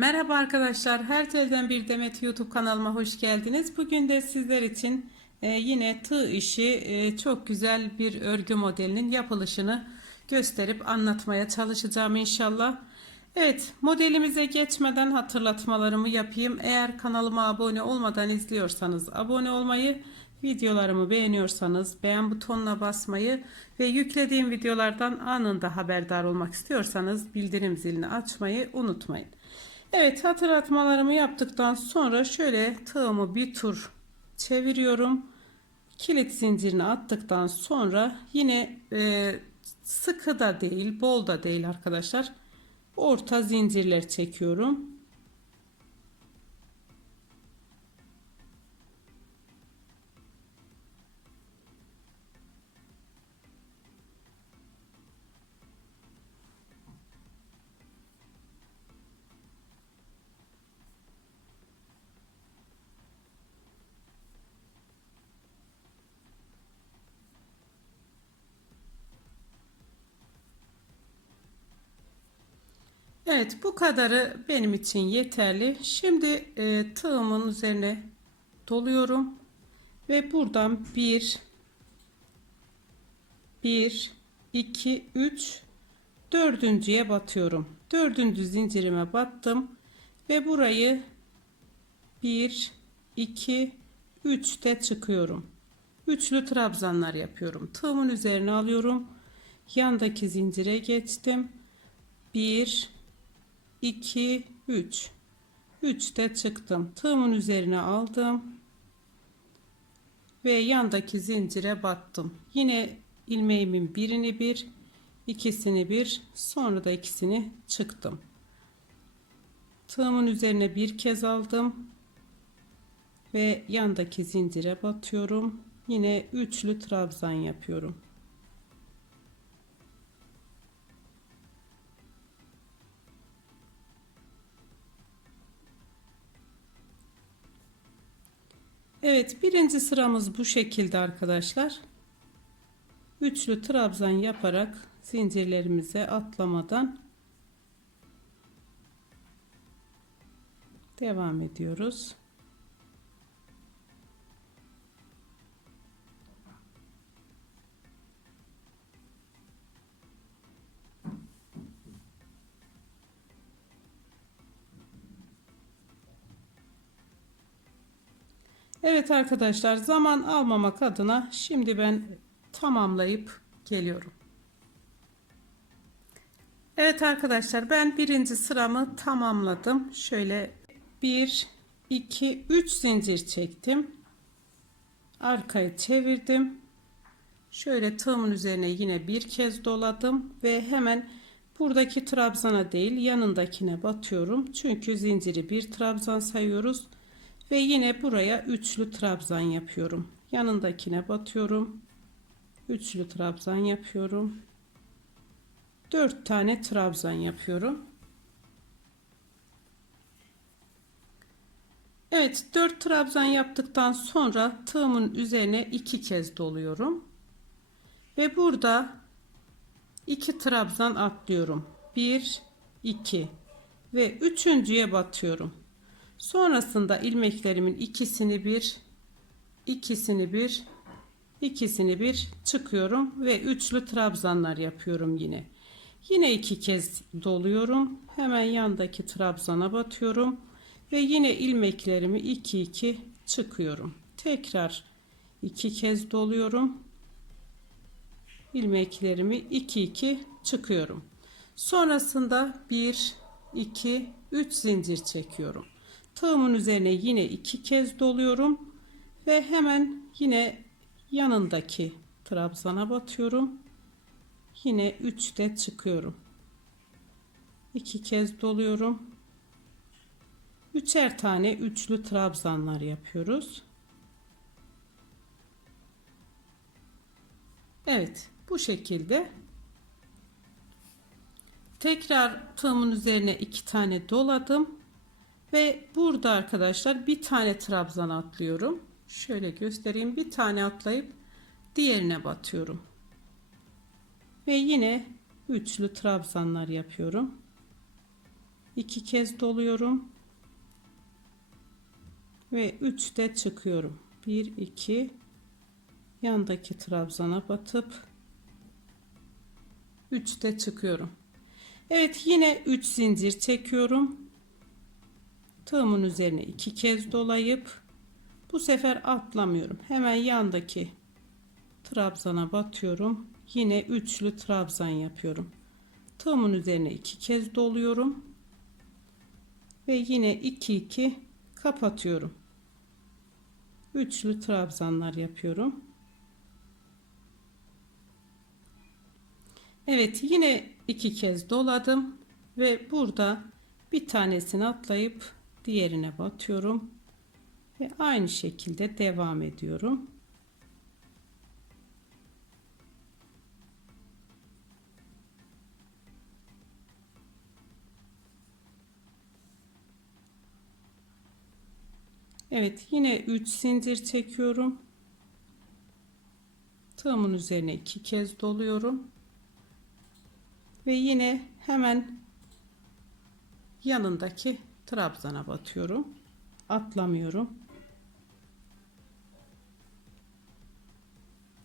Merhaba arkadaşlar, her telden bir Demet YouTube kanalıma hoş geldiniz. Bugün de sizler için e, yine tığ işi e, çok güzel bir örgü modelinin yapılışını gösterip anlatmaya çalışacağım inşallah. Evet, modelimize geçmeden hatırlatmalarımı yapayım. Eğer kanalıma abone olmadan izliyorsanız abone olmayı, videolarımı beğeniyorsanız beğen butonuna basmayı ve yüklediğim videolardan anında haberdar olmak istiyorsanız bildirim zilini açmayı unutmayın. Evet hatırlatmalarımı yaptıktan sonra şöyle tığımı bir tur çeviriyorum. Kilit zincirini attıktan sonra yine e, sıkı da değil bol da değil arkadaşlar. Orta zincirler çekiyorum. Evet bu kadarı benim için yeterli. Şimdi e, tığımın üzerine doluyorum. Ve buradan 1 1 2 3 dördüncüye batıyorum. Dördüncü zincirime battım. Ve burayı 1 2 3'te çıkıyorum. Üçlü trabzanlar yapıyorum. Tığımın üzerine alıyorum. Yandaki zincire geçtim. 1 2 3 3'te çıktım. Tığımın üzerine aldım ve yandaki zincire battım. Yine ilmeğimin birini bir ikisini bir sonra da ikisini çıktım. Tığımın üzerine bir kez aldım ve yandaki zincire batıyorum. Yine üçlü trabzan yapıyorum Evet birinci sıramız bu şekilde arkadaşlar. Üçlü trabzan yaparak zincirlerimize atlamadan devam ediyoruz. Evet arkadaşlar zaman almamak adına şimdi ben tamamlayıp geliyorum. Evet arkadaşlar ben birinci sıramı tamamladım. Şöyle 1 2 3 zincir çektim. Arkayı çevirdim. Şöyle tığımın üzerine yine bir kez doladım ve hemen buradaki trabzana değil yanındakine batıyorum. Çünkü zinciri bir trabzan sayıyoruz. Ve yine buraya üçlü trabzan yapıyorum. Yanındakine batıyorum. Üçlü trabzan yapıyorum. Dört tane trabzan yapıyorum. Evet, dört trabzan yaptıktan sonra tığımın üzerine iki kez doluyorum. Ve burada iki trabzan atlıyorum. Bir, iki ve üçüncüye batıyorum. Sonrasında ilmeklerimin ikisini bir, ikisini bir, ikisini bir çıkıyorum ve üçlü trabzanlar yapıyorum yine. Yine iki kez doluyorum. Hemen yandaki trabzana batıyorum ve yine ilmeklerimi iki iki çıkıyorum. Tekrar iki kez doluyorum. ilmeklerimi iki iki çıkıyorum. Sonrasında bir, iki, üç zincir çekiyorum. Tığımın üzerine yine iki kez doluyorum ve hemen yine yanındaki trabzana batıyorum. Yine 3'te çıkıyorum. iki kez doluyorum. Üçer tane üçlü trabzanlar yapıyoruz. Evet, bu şekilde tekrar tığımın üzerine iki tane doladım ve burada arkadaşlar bir tane trabzan atlıyorum. Şöyle göstereyim. Bir tane atlayıp diğerine batıyorum. Ve yine üçlü trabzanlar yapıyorum. iki kez doluyorum ve 3 de çıkıyorum 1 2 yandaki trabzana batıp 3 de çıkıyorum Evet yine 3 zincir çekiyorum tığımın üzerine iki kez dolayıp bu sefer atlamıyorum. Hemen yandaki trabzana batıyorum. Yine üçlü trabzan yapıyorum. Tığımın üzerine iki kez doluyorum. Ve yine 2 2 kapatıyorum. Üçlü trabzanlar yapıyorum. Evet yine iki kez doladım ve burada bir tanesini atlayıp diğerine batıyorum ve aynı şekilde devam ediyorum. Evet yine 3 zincir çekiyorum. Tığımın üzerine iki kez doluyorum. Ve yine hemen yanındaki trabzana batıyorum. Atlamıyorum.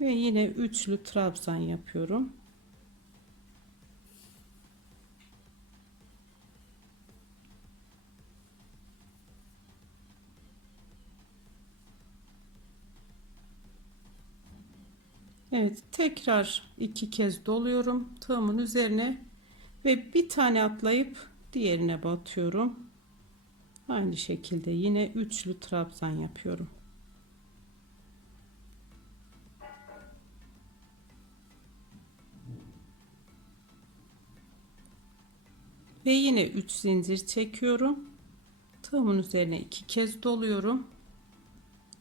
Ve yine üçlü trabzan yapıyorum. Evet tekrar iki kez doluyorum tığımın üzerine ve bir tane atlayıp diğerine batıyorum aynı şekilde yine üçlü trabzan yapıyorum. Ve yine 3 zincir çekiyorum. Tığımın üzerine iki kez doluyorum.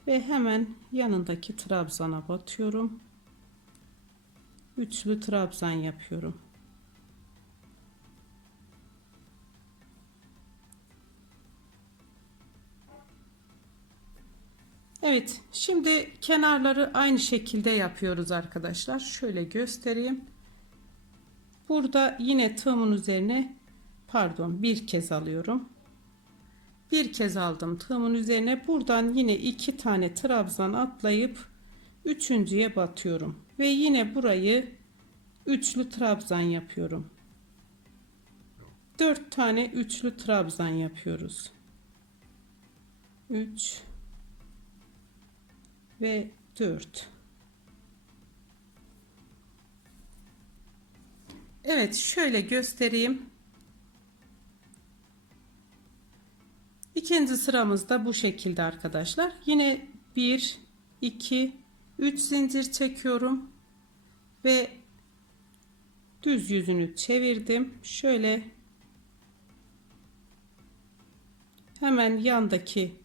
Ve hemen yanındaki trabzana batıyorum. Üçlü trabzan yapıyorum. Evet, şimdi kenarları aynı şekilde yapıyoruz arkadaşlar. Şöyle göstereyim. Burada yine tığımın üzerine pardon bir kez alıyorum. Bir kez aldım tığımın üzerine buradan yine iki tane trabzan atlayıp üçüncüye batıyorum ve yine burayı üçlü trabzan yapıyorum. Dört tane üçlü trabzan yapıyoruz. Üç ve dört. Evet şöyle göstereyim. İkinci sıramızda bu şekilde arkadaşlar. Yine 1 2 3 zincir çekiyorum ve düz yüzünü çevirdim. Şöyle hemen yandaki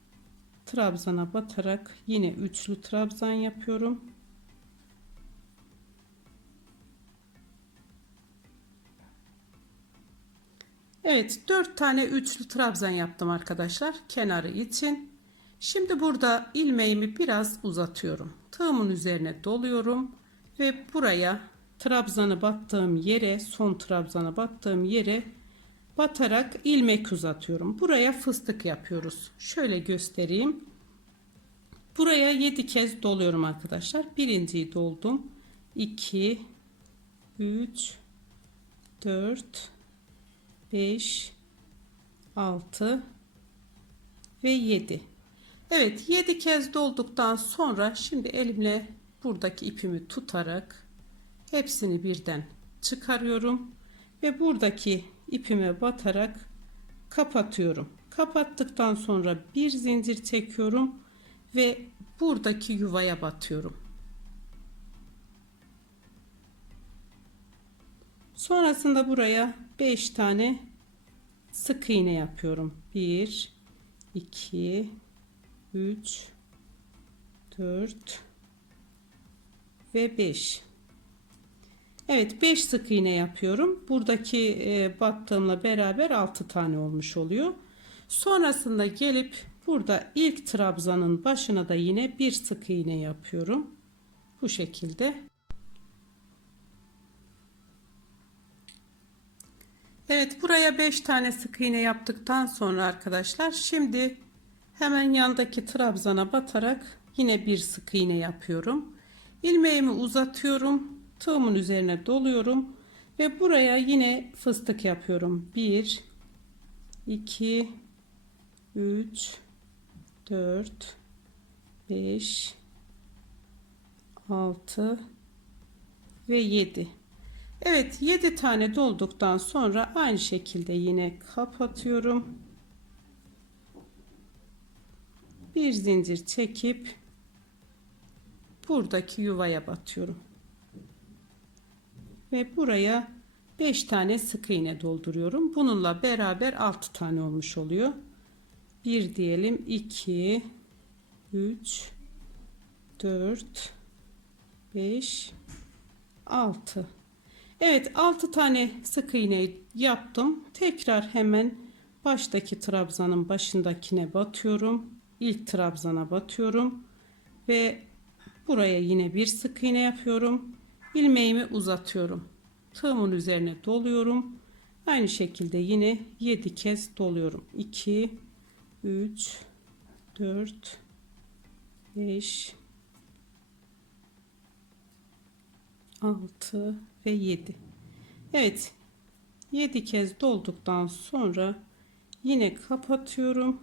trabzana batarak yine üçlü trabzan yapıyorum. Evet, dört tane üçlü trabzan yaptım arkadaşlar kenarı için. Şimdi burada ilmeğimi biraz uzatıyorum. Tığımın üzerine doluyorum ve buraya trabzanı battığım yere, son trabzanı battığım yere batarak ilmek uzatıyorum. Buraya fıstık yapıyoruz. Şöyle göstereyim. Buraya 7 kez doluyorum arkadaşlar. Birinciyi doldum. 2 3 4 5 6 ve 7 Evet 7 kez dolduktan sonra şimdi elimle buradaki ipimi tutarak hepsini birden çıkarıyorum ve buradaki ipime batarak kapatıyorum. Kapattıktan sonra bir zincir çekiyorum ve buradaki yuvaya batıyorum. Sonrasında buraya 5 tane sık iğne yapıyorum. 1 2 3 4 ve 5 Evet 5 sık iğne yapıyorum buradaki e, battığımla beraber 6 tane olmuş oluyor sonrasında gelip burada ilk trabzanın başına da yine bir sık iğne yapıyorum bu şekilde Evet buraya 5 tane sık iğne yaptıktan sonra arkadaşlar şimdi hemen yandaki trabzana batarak yine bir sık iğne yapıyorum. İlmeğimi uzatıyorum. Tığımın üzerine doluyorum ve buraya yine fıstık yapıyorum. 1 2 3 4 5 6 ve 7 Evet 7 tane dolduktan sonra aynı şekilde yine kapatıyorum. Bir zincir çekip buradaki yuvaya batıyorum ve buraya 5 tane sık iğne dolduruyorum. Bununla beraber 6 tane olmuş oluyor. 1 diyelim 2 3 4 5 6 Evet 6 tane sık iğne yaptım. Tekrar hemen baştaki trabzanın başındakine batıyorum. İlk trabzana batıyorum. Ve buraya yine bir sık iğne yapıyorum ilmeğimi uzatıyorum. Tığımın üzerine doluyorum. Aynı şekilde yine 7 kez doluyorum. 2 3 4 5 6 ve 7 Evet 7 kez dolduktan sonra yine kapatıyorum.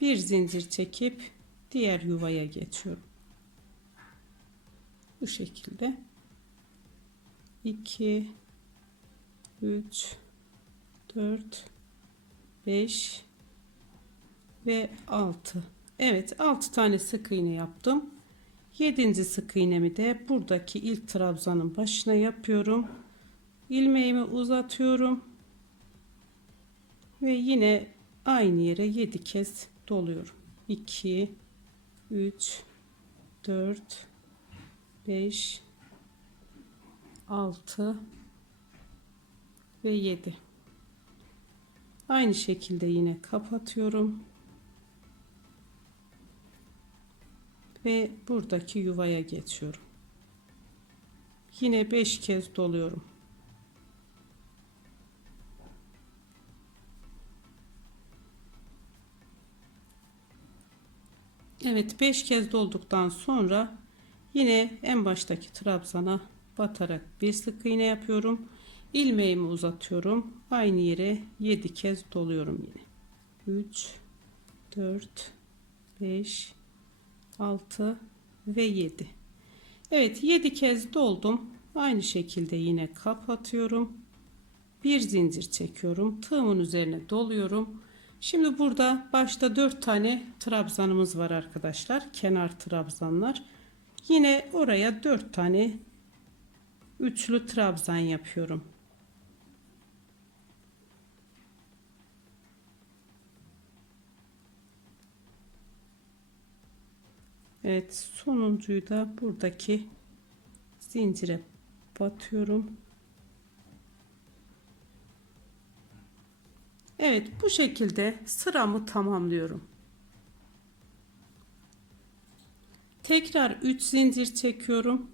Bir zincir çekip diğer yuvaya geçiyorum bu şekilde. 2 3 4 5 ve 6 Evet 6 tane sık iğne yaptım. 7. sık iğnemi de buradaki ilk trabzanın başına yapıyorum. İlmeğimi uzatıyorum. Ve yine aynı yere 7 kez doluyorum. 2 3 4 5 6 ve 7 aynı şekilde yine kapatıyorum. Ve buradaki yuvaya geçiyorum. Yine 5 kez doluyorum. Evet 5 kez dolduktan sonra yine en baştaki trabzana batarak bir sık iğne yapıyorum. İlmeğimi uzatıyorum. Aynı yere 7 kez doluyorum yine. 3 4 5 6 ve 7 Evet 7 kez doldum. Aynı şekilde yine kapatıyorum bir zincir çekiyorum. Tığımın üzerine doluyorum. Şimdi burada başta 4 tane trabzanımız var arkadaşlar. Kenar trabzanlar yine oraya 4 tane üçlü trabzan yapıyorum Evet sonuncuyu da buradaki zincire batıyorum. Evet bu şekilde sıramı tamamlıyorum. Tekrar 3 zincir çekiyorum.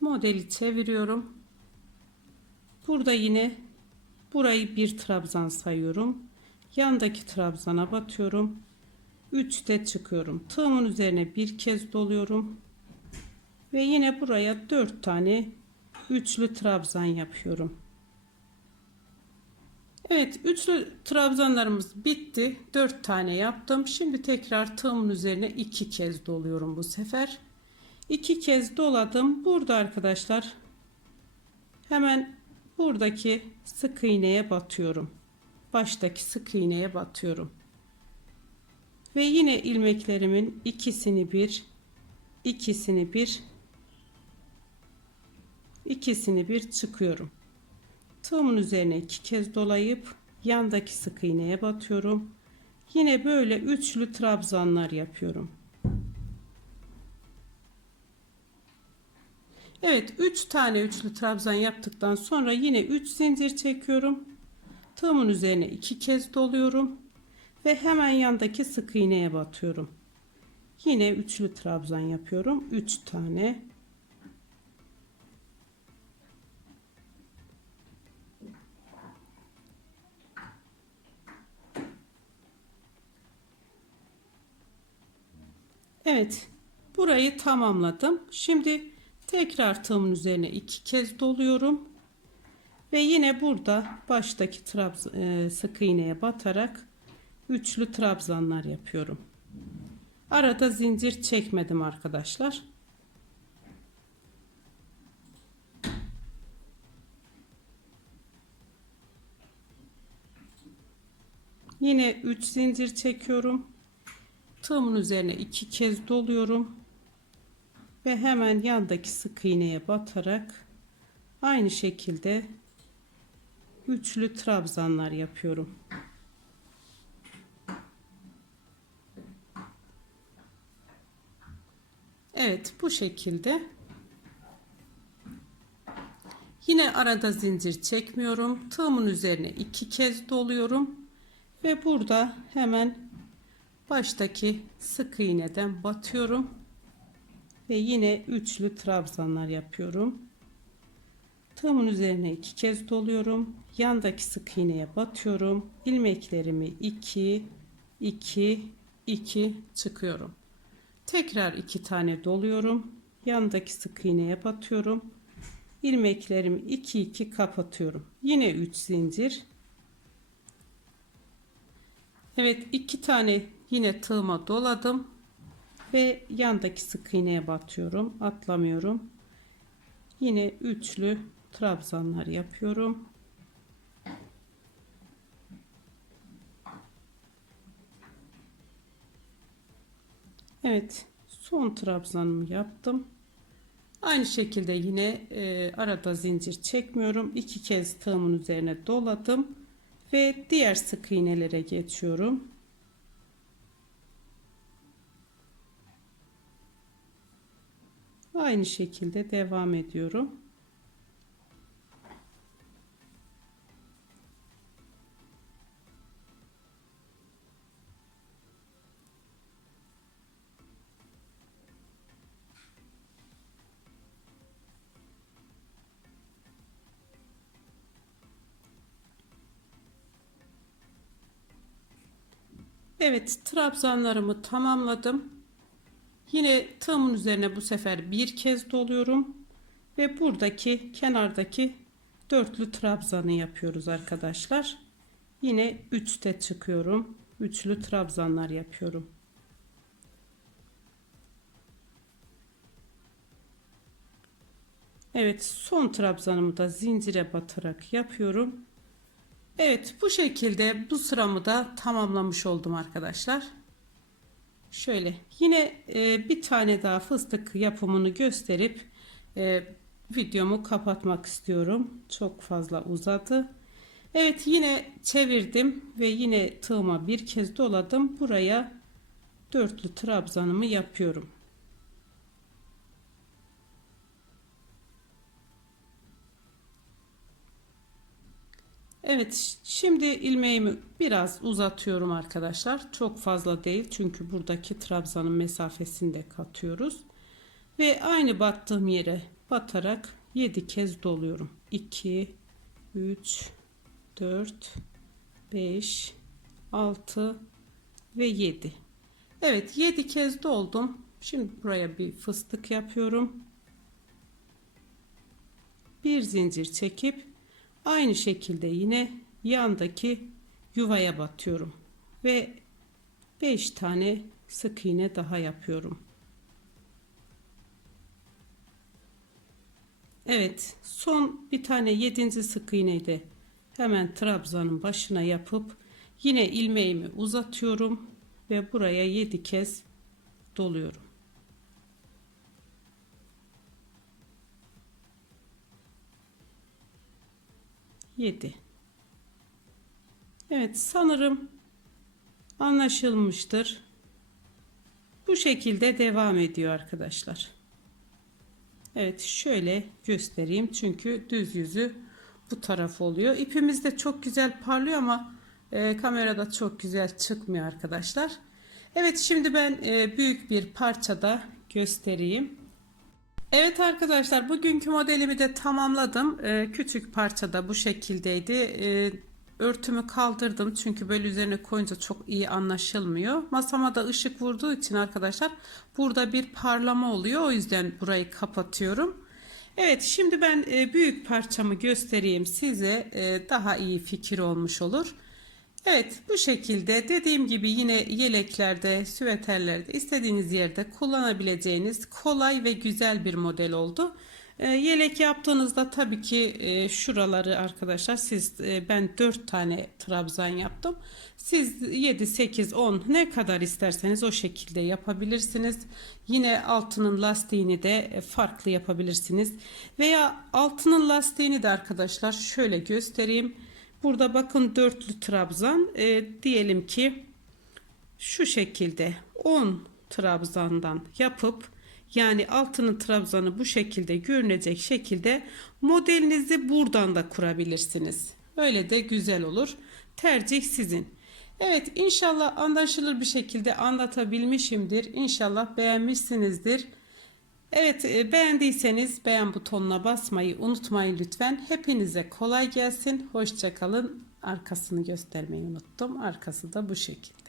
Modeli çeviriyorum. Burada yine burayı bir trabzan sayıyorum. Yandaki trabzana batıyorum. 3'te çıkıyorum. Tığımın üzerine bir kez doluyorum. Ve yine buraya 4 tane üçlü trabzan yapıyorum. Evet, üçlü trabzanlarımız bitti. 4 tane yaptım. Şimdi tekrar tığımın üzerine 2 kez doluyorum bu sefer. 2 kez doladım. Burada arkadaşlar hemen buradaki sık iğneye batıyorum. Baştaki sık iğneye batıyorum ve yine ilmeklerimin ikisini bir ikisini bir ikisini bir çıkıyorum tığımın üzerine iki kez dolayıp yandaki sık iğneye batıyorum yine böyle üçlü trabzanlar yapıyorum Evet 3 tane üçlü trabzan yaptıktan sonra yine 3 zincir çekiyorum tığımın üzerine iki kez doluyorum ve hemen yandaki sık iğneye batıyorum. Yine üçlü trabzan yapıyorum. 3 tane. Evet. Burayı tamamladım. Şimdi tekrar tığımın üzerine iki kez doluyorum. Ve yine burada baştaki trabz e, sık iğneye batarak üçlü trabzanlar yapıyorum. Arada zincir çekmedim arkadaşlar. Yine 3 zincir çekiyorum. Tığımın üzerine iki kez doluyorum. Ve hemen yandaki sık iğneye batarak aynı şekilde üçlü trabzanlar yapıyorum. Evet bu şekilde. Yine arada zincir çekmiyorum. Tığımın üzerine iki kez doluyorum. Ve burada hemen baştaki sık iğneden batıyorum. Ve yine üçlü trabzanlar yapıyorum. Tığımın üzerine iki kez doluyorum. Yandaki sık iğneye batıyorum. ilmeklerimi 2 2 2 çıkıyorum. Tekrar iki tane doluyorum. Yandaki sık iğneye batıyorum. ilmeklerimi 2 2 kapatıyorum. Yine 3 zincir. Evet iki tane yine tığıma doladım ve yandaki sık iğneye batıyorum. Atlamıyorum. Yine üçlü trabzanlar yapıyorum. Evet, son trabzanımı yaptım. Aynı şekilde yine e, arada zincir çekmiyorum. İki kez tığımın üzerine doladım ve diğer sık iğnelere geçiyorum. Aynı şekilde devam ediyorum. Evet, trabzanlarımı tamamladım. Yine tığımın üzerine bu sefer bir kez doluyorum ve buradaki kenardaki dörtlü trabzanı yapıyoruz arkadaşlar. Yine 3'te çıkıyorum. Üçlü trabzanlar yapıyorum. Evet, son trabzanımı da zincire batarak yapıyorum. Evet, bu şekilde bu sıramı da tamamlamış oldum arkadaşlar. Şöyle yine e, bir tane daha fıstık yapımını gösterip e, videomu kapatmak istiyorum. Çok fazla uzadı. Evet yine çevirdim ve yine tığıma bir kez doladım. Buraya dörtlü trabzanımı yapıyorum. Evet şimdi ilmeğimi biraz uzatıyorum arkadaşlar. Çok fazla değil çünkü buradaki trabzanın mesafesini de katıyoruz. Ve aynı battığım yere batarak 7 kez doluyorum. 2 3 4 5 6 ve 7. Evet 7 kez doldum. Şimdi buraya bir fıstık yapıyorum. Bir zincir çekip Aynı şekilde yine yandaki yuvaya batıyorum ve 5 tane sık iğne daha yapıyorum. Evet, son bir tane 7. sık iğneyi de hemen trabzanın başına yapıp yine ilmeğimi uzatıyorum ve buraya 7 kez doluyorum. 7 Evet sanırım anlaşılmıştır. Bu şekilde devam ediyor arkadaşlar. Evet şöyle göstereyim çünkü düz yüzü bu taraf oluyor. İpimiz de çok güzel parlıyor ama e, kamerada çok güzel çıkmıyor arkadaşlar. Evet şimdi ben e, büyük bir parçada göstereyim. Evet arkadaşlar bugünkü modelimi de tamamladım. Ee, küçük parçada bu şekildeydi. Ee, örtümü kaldırdım çünkü böyle üzerine koyunca çok iyi anlaşılmıyor. Masama da ışık vurduğu için arkadaşlar burada bir parlama oluyor. O yüzden burayı kapatıyorum. Evet şimdi ben e, büyük parçamı göstereyim size e, daha iyi fikir olmuş olur. Evet bu şekilde dediğim gibi yine yeleklerde, süveterlerde istediğiniz yerde kullanabileceğiniz kolay ve güzel bir model oldu. E, yelek yaptığınızda tabii ki e, şuraları arkadaşlar siz e, ben 4 tane trabzan yaptım. Siz 7, 8, 10 ne kadar isterseniz o şekilde yapabilirsiniz. Yine altının lastiğini de e, farklı yapabilirsiniz. Veya altının lastiğini de arkadaşlar şöyle göstereyim. Burada bakın dörtlü trabzan e, diyelim ki şu şekilde 10 trabzandan yapıp yani altının trabzanı bu şekilde görünecek şekilde modelinizi buradan da kurabilirsiniz. Öyle de güzel olur. Tercih sizin. Evet inşallah anlaşılır bir şekilde anlatabilmişimdir. İnşallah beğenmişsinizdir. Evet e, beğendiyseniz beğen butonuna basmayı unutmayın lütfen. Hepinize kolay gelsin. Hoşçakalın. Arkasını göstermeyi unuttum. Arkası da bu şekilde.